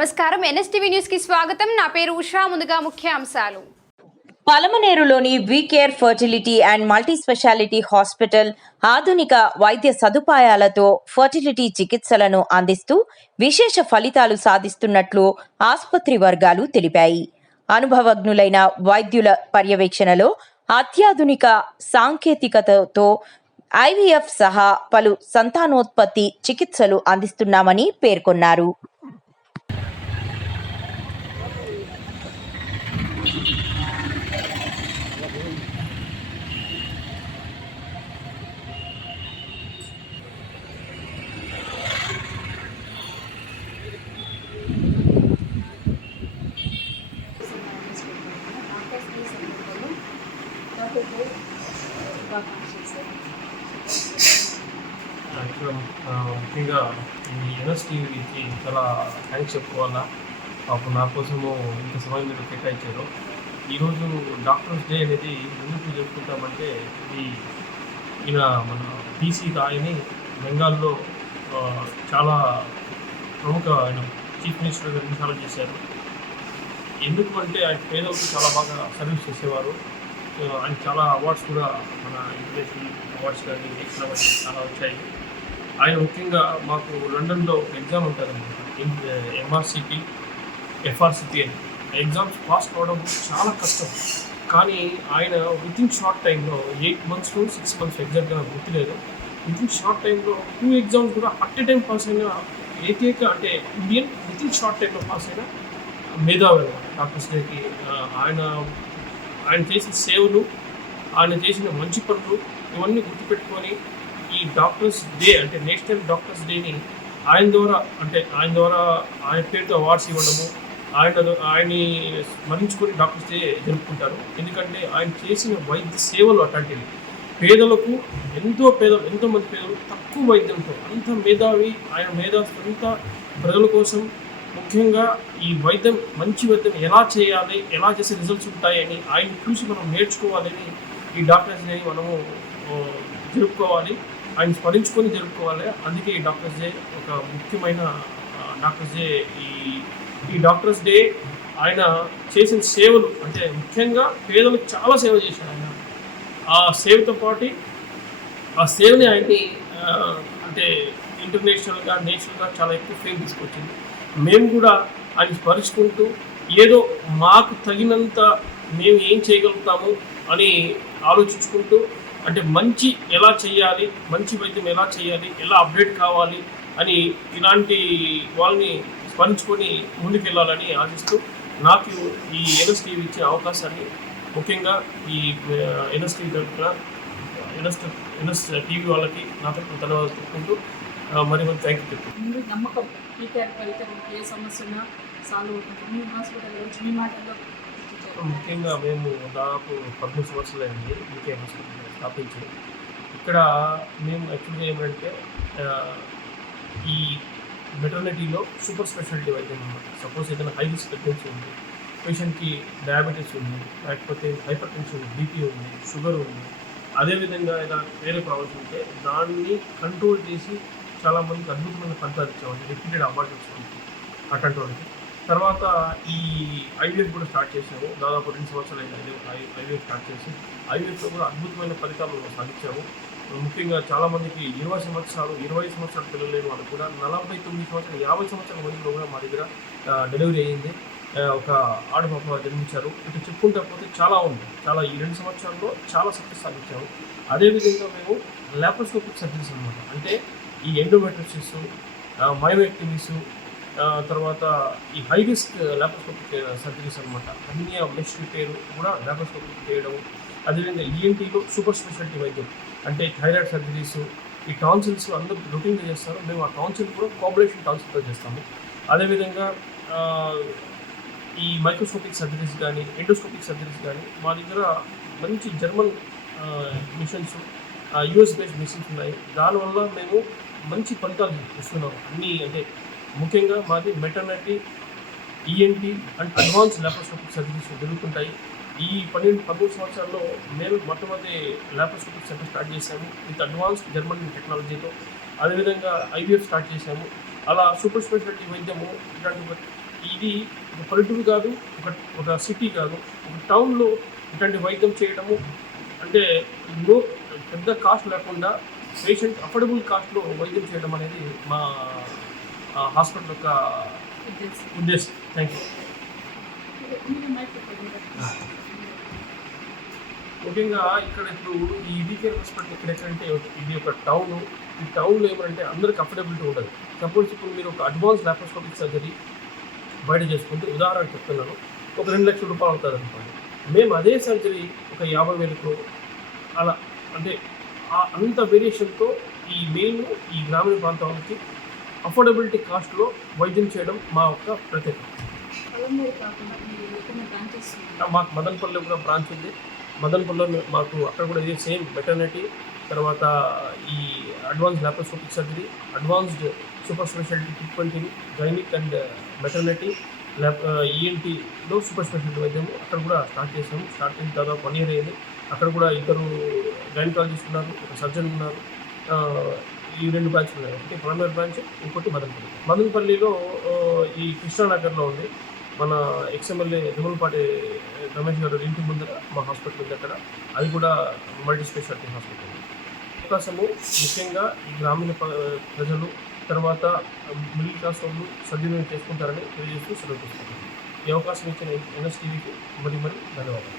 నమస్కారం NSTV news కి స్వాగతం. నా పేరు ఉషా. ముందుగా ముఖ్య అంశాలు. పలమనేరులోని we care fertility and multi speciality hospital ఆధునిక వైద్య సదుపాయాలతో ఫర్టిలిటీ చికిత్సలను అందిస్తూ విశేష ఫలితాలు సాధిస్తున్నట్లు ఆసుపత్రి వర్గాలు తెలిపాయి. అనుభవజ్ఞులైన వైద్యుల పర్యవేక్షణలో అత్యాధునిక సాంకేతికతతో ఐవీఎఫ్ సహా పలు సంతానోత్పత్తి చికిత్సలు అందిస్తున్నామని పేర్కొన్నారు. ముఖ్యంగా ఈ ఎన్ఎస్టీవీకి చాలా థ్యాంక్స్ చెప్పుకోవాలా. పాపం నా కోసము ఇంత సమయం మీరు కేటాయించారు. ఈరోజు డాక్టర్స్ డే అనేది ఎందుకు జరుపుకుంటామంటే ఈయన మన పీసీ రాయని బెంగాల్లో చాలా ప్రముఖ ఆయన చీఫ్ మినిస్టర్ గారిని చాలా చేశారు. ఎందుకు అంటే ఆయన పేదలకు చాలా బాగా సర్వీస్ చేసేవారు. ఆయన చాలా అవార్డ్స్ కూడా మన ఇంటర్నేషనల్ అవార్డ్స్ కానీ నేషనల్ అవార్డ్స్ చాలా వచ్చాయి. ఆయన ముఖ్యంగా మాకు లండన్లో ఎగ్జామ్ ఉంటుందన్నమాట, ఎంఆర్సిపి ఎఫ్ఆర్సిపి అని. ఎగ్జామ్స్ పాస్ కావడం చాలా కష్టం. కానీ ఆయన వితిన్ షార్ట్ టైంలో 8 months to 6 months ఎగ్జామ్గా నాకు గుర్తులేదు, వితిన్ షార్ట్ టైంలో 2 exams కూడా అట్ ఏ టైం పాస్ అయిన ఏకైక అంటే ఇండియన్ వితిన్ షార్ట్ టైంలో పాస్ అయిన మేధావి డాక్టర్స్ డేకి. ఆయన చేసిన సేవలు, ఆయన చేసిన మంచి పనులు ఇవన్నీ గుర్తుపెట్టుకొని ఈ డాక్టర్స్ డే అంటే నేషనల్ డాక్టర్స్ డేని ఆయన ద్వారా ఆయన పేరుతో అవార్డ్స్ ఇవ్వడము, ఆయన్ని స్మరించుకొని డాక్టర్స్ డే జరుపుకుంటారు. ఎందుకంటే ఆయన చేసిన వైద్య సేవలు అట్లాంటివి. పేదలకు ఎంతోమంది పేదలు తక్కువ వైద్యంతో అంత మేధావి. ఆయన మేధావంతా ప్రజల కోసం, ముఖ్యంగా ఈ వైద్యం మంచి వైద్యం ఎలా చేయాలి, ఎలా చేసే రిజల్ట్స్ ఉంటాయని ఆయన చూసి మనం నేర్చుకోవాలని ఈ డాక్టర్స్ డే మనము జరుపుకోవాలి, ఆయన స్మరించుకొని జరుపుకోవాలి. అందుకే ఈ డాక్టర్స్ డే ఒక ముఖ్యమైన డాక్టర్స్ డే. ఈ డాక్టర్స్ డే ఆయన చేసిన సేవలు అంటే ముఖ్యంగా పేదలకు చాలా సేవ చేశాడు ఆయన. ఆ సేవతో పాటు ఆ సేవని ఆయన్ని అంటే ఇంటర్నేషనల్గా, నేషనల్గా చాలా ఎక్కువ ఫేమ్ తీసుకొచ్చింది. మేము కూడా ఆయన స్మరించుకుంటూ ఏదో మాకు తగినంత మేము ఏం చేయగలుగుతాము అని ఆలోచించుకుంటూ, అంటే మంచి ఎలా చేయాలి, మంచి వైద్యం ఎలా చేయాలి, ఎలా అప్డేట్ కావాలి అని ఇలాంటి వాళ్ళని స్మరించుకొని ముందుకెళ్ళాలని ఆశిస్తూ నాకు ఈ ఎన్ఎస్టీవీ ఇచ్చే అవకాశాన్ని, ముఖ్యంగా ఈ ఎన్ఎస్టీవీ తరఫున ఎన్ఎస్ టీవీ వాళ్ళకి నా తరఫున ధన్యవాదాలు చెప్పుకుంటూ మరి థ్యాంక్ యూ చెప్తాను. నమ్మకం టీకార్ ఫలితం ఏ సమస్య ఉన్నా సాల్వ్ అవుతుంది. మీ హాస్పిటల్ గురించి మీ మాటల్లో ముఖ్యంగా మేము దాదాపు 13 సంవత్సరాలు అయింది యూకే హాస్పిటల్ స్థాపించి. ఇక్కడ మేము యాక్చువల్గా ఏమంటే ఈ మెటర్నిటీలో సూపర్ స్పెషాలిటీ వైద్యం అన్నమాట. సపోజ్ ఏదైనా హై రిస్క్ ప్రెగ్నెన్సీ ఉంది, పేషెంట్కి డయాబెటీస్ ఉంది, లేకపోతే హైపర్ టెన్షన్, బీపీ ఉంది, షుగర్ ఉంది, అదేవిధంగా ఏదైనా వేరే ప్రాబ్లమ్స్ ఉంటే దాన్ని కంట్రోల్ చేసి చాలామందికి అద్భుతమైన ఫలితాలు ఇచ్చామండి. రిపీటెడ్ అబార్షన్స్ అట్లాంటి వాళ్ళకి. తర్వాత ఈ ఐవీఎఫ్ కూడా స్టార్ట్ చేసాము. దాదాపు 2 సంవత్సరాలు అయింది ఐవీఎఫ్ స్టార్ట్ చేసి. ఐవీఎఫ్లో కూడా అద్భుతమైన ఫలితాలు సాధించాము. ముఖ్యంగా చాలామందికి 20 సంవత్సరాల పిల్లలు లేని వాళ్ళు కూడా 49 సంవత్సరాలు, 50 సంవత్సరాల వయసులో కూడా మా దగ్గర డెలివరీ అయ్యింది. ఒక ఆడపాప జన్మించారు. ఇటు చెప్పుకుంటా పోతే చాలా ఉంది. ఈ 2 సంవత్సరాల్లో చాలా సక్సెస్ సాధించాము. అదేవిధంగా మేము లాప్రోస్కోపిక్ సర్జరీస్ అనమాట, అంటే ఈ ఎండోమెట్రిసిస్, మయోమెక్టమీస్, తర్వాత ఈ హై రిస్క్ లాప్రోస్కోపిక్ సర్జరీస్ అనమాట. హెర్నియా మెష్ రిపేర్ కూడా లాప్రోస్కోపిక్ చేయడం. అదేవిధంగా ఈఎన్టీలో సూపర్ స్పెషాలిటీ వైద్యం అంటే థైరాయిడ్ సర్జరీస్, ఈ టాన్సిల్స్ అందరూ రొటీన్గా చేస్తారు. మేము ఆ టాన్సిల్ కూడా కోఆపరేషన్ టాన్సిల్తో చేస్తాము. అదేవిధంగా ఈ మైక్రోస్కోపిక్ సర్జరీస్ కానీ, ఎండోస్కోపిక్ సర్జరీస్ కానీ మా దగ్గర మంచి German machines, US based machines ఉన్నాయి. దానివల్ల మేము మంచి ఫలితాలు ఇస్తున్నాము. అన్నీ అంటే ముఖ్యంగా మాది maternity, ENT and advance laparoscopic surgeries జరుగుతుంటాయి. ఈ 13 సంవత్సరాల్లో మేము మొట్టమొదటి లాప్రోస్కోపిక్ సెంటర్ స్టార్ట్ చేశాము విత్ అడ్వాన్స్డ్ జర్మన్ టెక్నాలజీతో. అదేవిధంగా ఐవీఎఫ్ స్టార్ట్ చేశాము. అలా సూపర్ స్పెషాలిటీ వైద్యము ఇలాంటి ఇది ఒక పల్లెటూరు కాదు, ఒక సిటీ కాదు, ఒక టౌన్లో ఇట్లాంటి వైద్యం చేయడము అంటే నో పెద్ద కాస్ట్ లేకుండా పేషెంట్ అఫోర్డబుల్ కాస్ట్లో వైద్యం చేయడం అనేది మా హాస్పిటల్ యొక్క ఉద్దేశం. Thank you. ముఖ్యంగా ఇక్కడ ఇప్పుడు ఈ వీకేర్ హాస్పిటల్ ఇక్కడ ఎక్కడంటే ఇది ఒక టౌన్. ఈ టౌన్లో ఏమంటే అందరికి అఫోర్డబిలిటీ ఉండదు. సపోజ్ ఇప్పుడు మీరు ఒక అడ్వాన్స్ లాప్రోస్కోపిక్ సర్జరీ బయట చేసుకుంటే ఉదాహరణకు చెప్తున్నాను, ఒక 2 లక్షల రూపాయలు అవుతుంది అనుకోండి. మేము అదే సర్జరీ ఒక 50,000 అలా అంటే అంత వేరియేషన్తో ఈ మెయిన్ ఈ గ్రామీణ ప్రాంతాలకి అఫోర్డబిలిటీ కాస్ట్లో వైద్యం చేయడం మా యొక్క ప్రత్యేకత. మాకు మదనపల్లిలో కూడా బ్రాంచ్ ఉంది. మదనపల్లిలో మాకు అక్కడ కూడా ఇదే సేమ్ మెటర్నిటీ, తర్వాత ఈ advance laparoscopic surgery, advanced super speciality treatment, gynaec and maternity, ఈఎన్టీలో సూపర్ స్పెషాలిటీ వైద్యము అక్కడ కూడా స్టార్ట్ చేసాము. స్టార్ట్ చేసిన దాదాపు 1 year అయింది. అక్కడ కూడా 2 గైనకాలజిస్ట్ ఉన్నారు, ఒక సర్జన్ ఉన్నారు. ఈ 2 బ్రాంచ్లు ఉన్నాయి, ఒకటి పొలమేరు బ్రాంచ్, ఇంకోటి మదనపల్లిలో ఈ కృష్ణానగర్లో ఉంది. మన ఎక్స్ఎమ్ఎల్ఏ దుమ్మలపాటి రమేష్ గారు ఇంటి ముందర మా హాస్పిటల్ ఉంది. అక్కడ అది కూడా మల్టీ స్పెషాలిటీ హాస్పిటల్. అవకాశము ముఖ్యంగా ఈ గ్రామీణ ప్రజలు తర్వాత మిడిల్ క్లాస్ వాళ్ళు సద్వినియోగం చేసుకుంటారని తెలియజేస్తూ సెలవు తీసుకుంటున్నాను. ఈ అవకాశం ఇచ్చిన ఎన్ఎస్ టీవీకి మరి ధన్యవాదాలు.